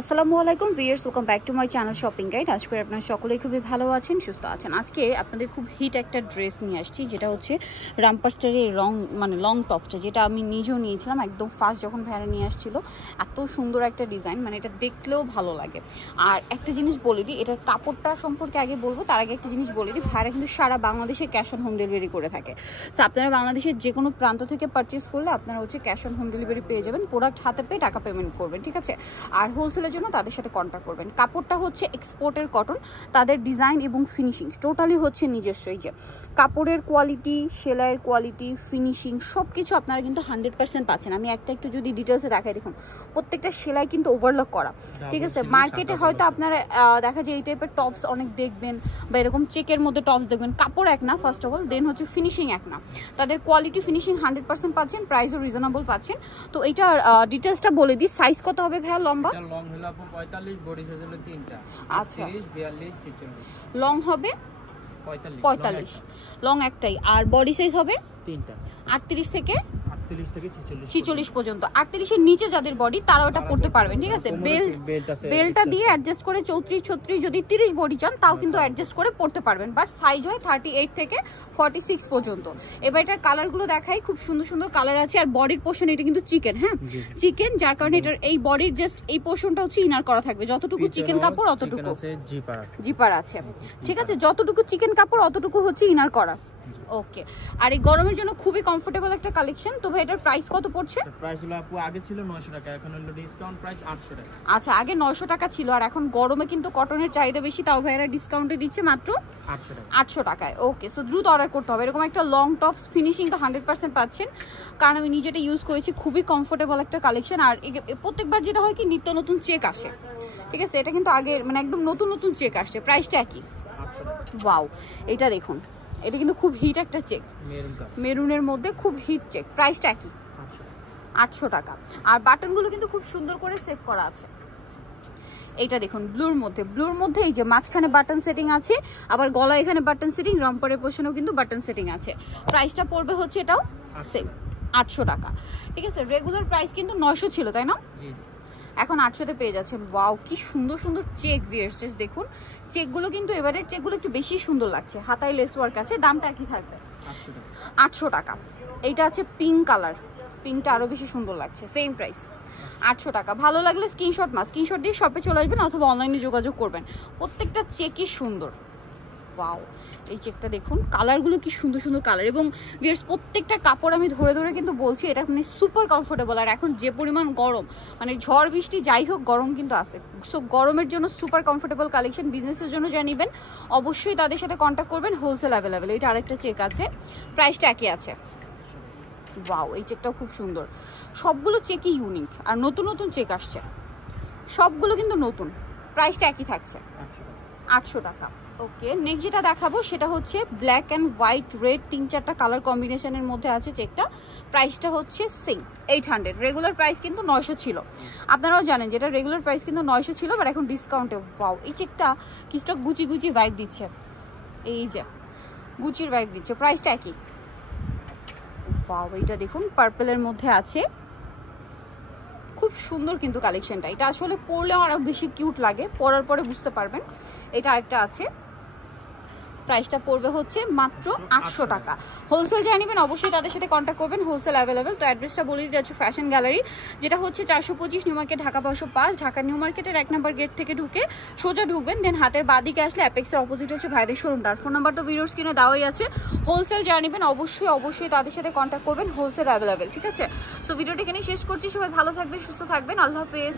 আসসালামু আলাইকুম viewers, welcome back to my channel shopping guide. আজকে আপনারা সকলেই খুবই ভালো আছেন, সুস্থ আছেন। আজকে আপনাদের খুব হিট একটা ড্রেস নিয়ে আসছি, যেটা হচ্ছে রামপাস্টারের লং টপসটা, যেটা আমি নিজেও নিয়েছিলাম একদম ফার্স্ট যখন ভাইয়ারা নিয়ে আসছিল। এত সুন্দর একটা ডিজাইন, মানে এটা দেখলেও ভালো লাগে। আর একটা জিনিস বলে দিই, এটার কাপড়টা সম্পর্কে আগে বলবো, তার আগে একটা জিনিস বলে দিই, ভাইয়ারা কিন্তু সারা বাংলাদেশে ক্যাশ অন হোম ডেলিভারি করে থাকে। সো আপনারা বাংলাদেশের যে কোনো প্রান্ত থেকে পারচেস করলে আপনারা হচ্ছে ক্যাশ অন হোম ডেলিভারি পেয়ে যাবেন। প্রোডাক্ট হাতে পেয়ে টাকা পেমেন্ট করবেন, ঠিক আছে। আর হোলসেল জন্য তাদের সাথে কন্ট্যাক্ট করবেন। কাপড়টা হচ্ছে এক্সপোর্টের কটন, তাদের ডিজাইন এবং ফিনিশিং টোটালি হচ্ছে নিজস্বই। যে কাপড়ের কোয়ালিটি, সেলাইয়ের কোয়ালিটি, ফিনিশিং সবকিছু আপনারা কিন্তু 100% পাচ্ছেন। আমি একটু যদি ডিটেলসে দেখাই, দেখুন প্রত্যেকটা সেলাই কিন্তু ওভারলক করা, ঠিক আছে। মার্কেটে হয়তো আপনারা দেখা যায় এই টাইপের টপস অনেক দেখবেন, বা এরকম চেকের মধ্যে টপস দেখবেন, কাপড় এক না ফার্স্ট অফ অল, দেন হচ্ছে ফিনিশিং এক না। তাদের কোয়ালিটি ফিনিশিং 100% পাচ্ছেন, প্রাইসও রিজনেবল পাচ্ছেন। তো এইটার ডিটেলসটা বলে দিই। সাইজ কত হবে ভাইয়া? লম্বা লং হলো 45, বডি সাইজ হলো 3টা। আচ্ছা, 30, 42, 46। লং হবে 45, লং একটাই। আর বডি সাইজ হবে 3টা, 38 থেকে 46 পর্যন্ত। 38 এর নিচে যাদের বডি তারা ওটা পড়তে পারবেন, ঠিক আছে। বেলটা দিয়ে অ্যাডজাস্ট করে 34, 36 যদি 30 বডি চান তাও কিন্তু অ্যাডজাস্ট করে পড়তে পারবেন। বাট সাইজ হয় 38 থেকে 46 পর্যন্ত। এবার এটার কালারগুলো দেখাই, খুব সুন্দর সুন্দর কালার আছে। আর বডির পোর্শন এটা কিন্তু চিকেন, হ্যাঁ চিকেন, যার কারণে এটার এই বডির জাস্ট এই পোর্শনটা হচ্ছে ইনার করা থাকবে। যতটুকু চিকেন কাপড় অতটুকু জিপার আছে, ঠিক আছে। যতটুকু চিকেন কাপড় অতটুকু হচ্ছে ইনার করা। ওকে। আর এই গরমের জন্য খুবই কমফোর্টেবল একটা কালেকশন। তো ভাই এটার প্রাইস কত পড়ছে? প্রাইস হলো আপু আগে ছিল 900 টাকা, এখন হলো ডিসকাউন্ট প্রাইস 800 টাকা। আচ্ছা, আগে 900 টাকা ছিল, আর এখন গরমে কিন্তু কটনের চাহিদা বেশি, তাও ভাইরা ডিসকাউন্টে দিচ্ছে মাত্র 800 টাকায়। ওকে, সো দ্রুত অর্ডার করতে হবে। এরকম একটা লং টপস ফিনিশিং তো 100% পাচ্ছেন, কারণ আমি নিজেটা ইউজ করেছি। খুবই কমফোর্টেবল একটা কালেকশন। আর প্রত্যেকবার যেটা হয় কি, নিত্য নতুন চেক আসে, ঠিক আছে। এটা কিন্তু আগে একদম নতুন নতুন চেক আসছে। প্রাইসটা একই। ওয়াও, এটা দেখুন, এটা কিন্তু খুব হিট একটা চেক, মেরুনের মধ্যে খুব হিট চেক। প্রাইসটা কি? 800 টাকা। আর বাটনগুলো কিন্তু খুব সুন্দর করে সেভ করা আছে। এইটা দেখুন ব্লুর মধ্যে এই যে মাঝখানে বাটন সেটিং আছে, আবার গলা এখানে বাটন সেটিং, রম্পরের পোর্শনেও কিন্তু বাটন সেটিং আছে। প্রাইসটা পড়বে হচ্ছে এটাও সেম 800 টাকা, ঠিক আছে। রেগুলার প্রাইস কিন্তু 900 ছিল, তাই না? এখন 800-তে পেয়ে যাচ্ছেন। ওয়াও, কি সুন্দর সুন্দর চেক ভিউয়ার্স, জাস্ট দেখুন চেকগুলো কিন্তু এবারের চেকগুলো একটু বেশি সুন্দর লাগছে। হাতায় লেস ওয়ার্ক আছে। দামটা কি থাকবে? 800 টাকা। এইটা আছে পিঙ্ক কালার, পিঙ্কটা আরো বেশি সুন্দর লাগছে। সেম প্রাইস 800 টাকা। ভালো লাগলে স্ক্রিনশট দিয়ে শপে চলে আসবেন অথবা অনলাইনে যোগাযোগ করবেন। প্রত্যেকটা চেকই সুন্দর। ওয়াও, এই চেকটা দেখুন, কালারগুলো কি সুন্দর সুন্দর কালার। এবং ভিউয়ার্স প্রত্যেকটা কাপড় আমি ধরে ধরে কিন্তু বলছি, এটা মানে সুপার কমফোর্টেবল। আর এখন যে পরিমাণ গরম, মানে ঝড় বৃষ্টি যাই হোক, গরম কিন্তু আছে। সো গরমের জন্য সুপার কমফোর্টেবল কালেকশন। বিজনেসের জন্য যা নেবেন অবশ্যই তাদের সাথে কন্ট্যাক্ট করবেন, হোলসেল অ্যাভেলেবেল। এটা আরেকটা চেক আছে, প্রাইসটা একই আছে। ওয়াও, এই চেকটাও খুব সুন্দর। সবগুলো চেকই ইউনিক, আর নতুন নতুন চেক আসছে, সবগুলো কিন্তু নতুন। প্রাইসটা একই থাকছে 800 টাকা। ওকে, নেক্সট যেটা দেখাবো সেটা হচ্ছে ব্ল্যাক অ্যান্ড হোয়াইট, রেড, 3-4টা কালার কম্বিনেশনের মধ্যে আছে চেকটা। প্রাইসটা হচ্ছে সেম 800। রেগুলার প্রাইস কিন্তু 900 ছিল, আপনারাও জানেন যেটা রেগুলার প্রাইস কিন্তু 900 ছিল, বাট এখন ডিসকাউন্টে। ওয়াও, এই চেকটা কিছুটা গুচি ভাইব দিচ্ছে, এই যে গুচির ভাইব দিচ্ছে। প্রাইসটা একই। ওয়াও, এইটা দেখুন পার্পলের মধ্যে আছে, খুব সুন্দর কিন্তু কালেকশনটা। এটা আসলে পরলে আরো বেশি কিউট লাগে, পরার পরে বুঝতে পারবেন। এটা আরেকটা আছে, প্রাইসটা পড়বে হচ্ছে মাত্র 800 টাকা। হোলসেল যারা নেবেন অবশ্যই তাদের সাথে কন্ট্যাক্ট করবেন, হোলসেল অ্যাভেলেবেল। তো অ্যাড্রেসটা বলে দিতে যাচ্ছে ফ্যাশন গ্যালারি, যেটা হচ্ছে 425 new market, Dhaka 505। Dhaka new মার্কেটের 1 নম্বর গেট থেকে ঢুকে সোজা ঢুকবেন, দেন হাতের বাদিকে আসলে অ্যাপেক্সের অপোজিট হচ্ছে ভাইদের শোরুমটা। ফোন নাম্বার তো ভিডিওর স্ক্রিনে দেওয়াই আছে। হোলসেল যারা নেবেন অবশ্যই তাদের সাথে কন্ট্যাক্ট করবেন, হোলসেল অ্যাভেলেবেল, ঠিক আছে। সো ভিডিওটা এখানেই শেষ করছি। সবাই ভালো থাকবেন, সুস্থ থাকবেন, আল্লাহ হাফেজ।